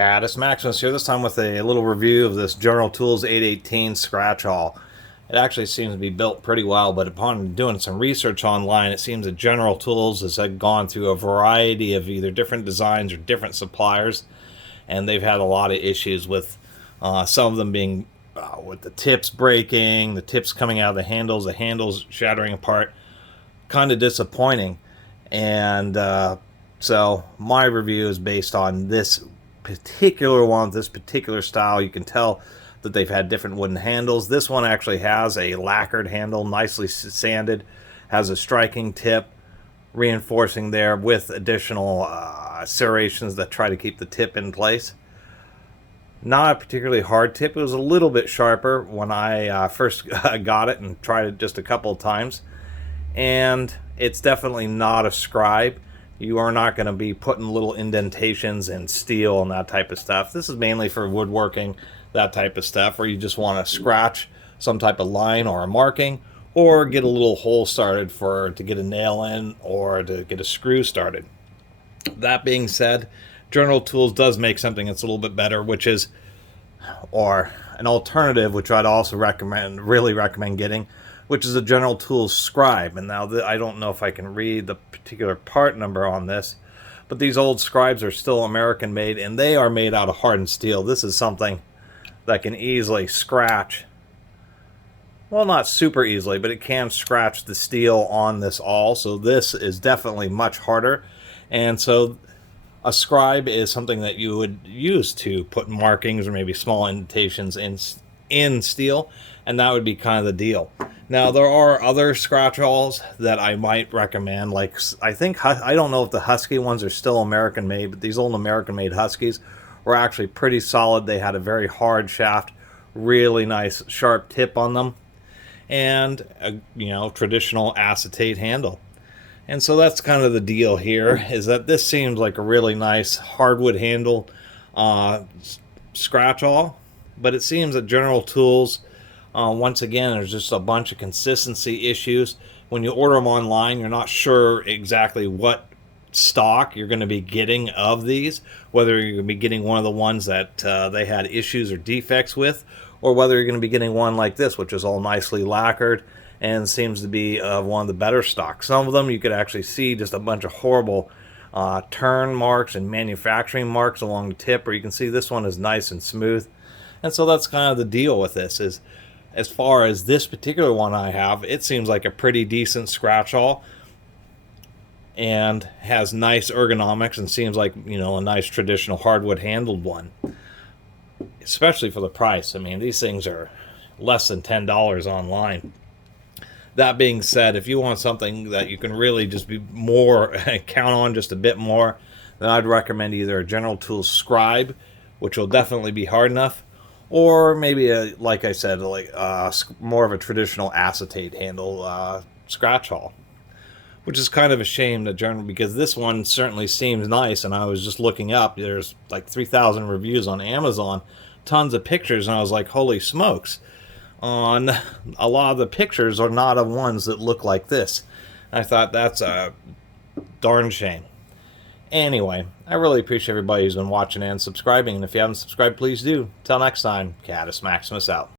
Catus, Maximus here, this time with a little review of this General Tools 818 scratch awl. It actually seems to be built pretty well, but upon doing some research online, it seems that General Tools has gone through a variety of either different designs or different suppliers, and they've had a lot of issues with some of them being with the tips breaking, the tips coming out of the handles shattering apart. Kind of disappointing. And so my review is based on this particular one, this particular style. You can tell that they've had different wooden handles. This one actually has a lacquered handle, nicely sanded, has a striking tip, reinforcing there with additional serrations that try to keep the tip in place. Not a particularly hard tip. It was a little bit sharper when I first got it and tried it just a couple of times. And it's definitely not a scribe. You are not going to be putting little indentations in steel and that type of stuff. This is mainly for woodworking, that type of stuff, where you just want to scratch some type of line or a marking, or get a little hole started to get a nail in or to get a screw started. That being said, General Tools does make something that's a little bit better, which is, or an alternative, which I'd also really recommend getting, which is a General Tools scribe. And now I don't know if I can read the particular part number on this, but these old scribes are still American made, and they are made out of hardened steel. This is something that can easily scratch, well, not super easily, but it can scratch the steel on this awl. So this is definitely much harder. And so a scribe is something that you would use to put markings or maybe small indentations in steel, and that would be kind of the deal. Now, there are other scratch awls that I might recommend. Like, I don't know if the Husky ones are still American made, but these old American made Huskies were actually pretty solid. They had a very hard shaft, really nice sharp tip on them, and a traditional acetate handle. And so that's kind of the deal here, is that this seems like a really nice hardwood handle scratch awl, but it seems that General Tools, once again, there's just a bunch of consistency issues. When you order them online, you're not sure exactly what stock you're going to be getting of these, whether you're going to be getting one of the ones that they had issues or defects with, or whether you're going to be getting one like this, which is all nicely lacquered and seems to be one of the better stock. Some of them you could actually see just a bunch of horrible turn marks and manufacturing marks along the tip, or you can see this one is nice and smooth. And so that's kind of the deal with this, is as far as this particular one I have, it seems like a pretty decent scratch awl and has nice ergonomics and seems like, a nice traditional hardwood handled one, especially for the price. I mean, these things are less than $10 online. That being said, if you want something that you can really just be more count on just a bit more, then I'd recommend either a General Tools scribe, which will definitely be hard enough, or maybe like I said, more of a traditional acetate handle scratch awl, which is kind of a shame that because this one certainly seems nice. And I was just looking up, there's like 3,000 reviews on Amazon, tons of pictures, and I was like, holy smokes. On a lot of the pictures are not of ones that look like this. I thought that's a darn shame. Anyway, I really appreciate everybody who's been watching and subscribing, and if you haven't subscribed, please do. Till next time, Catus Maximus out.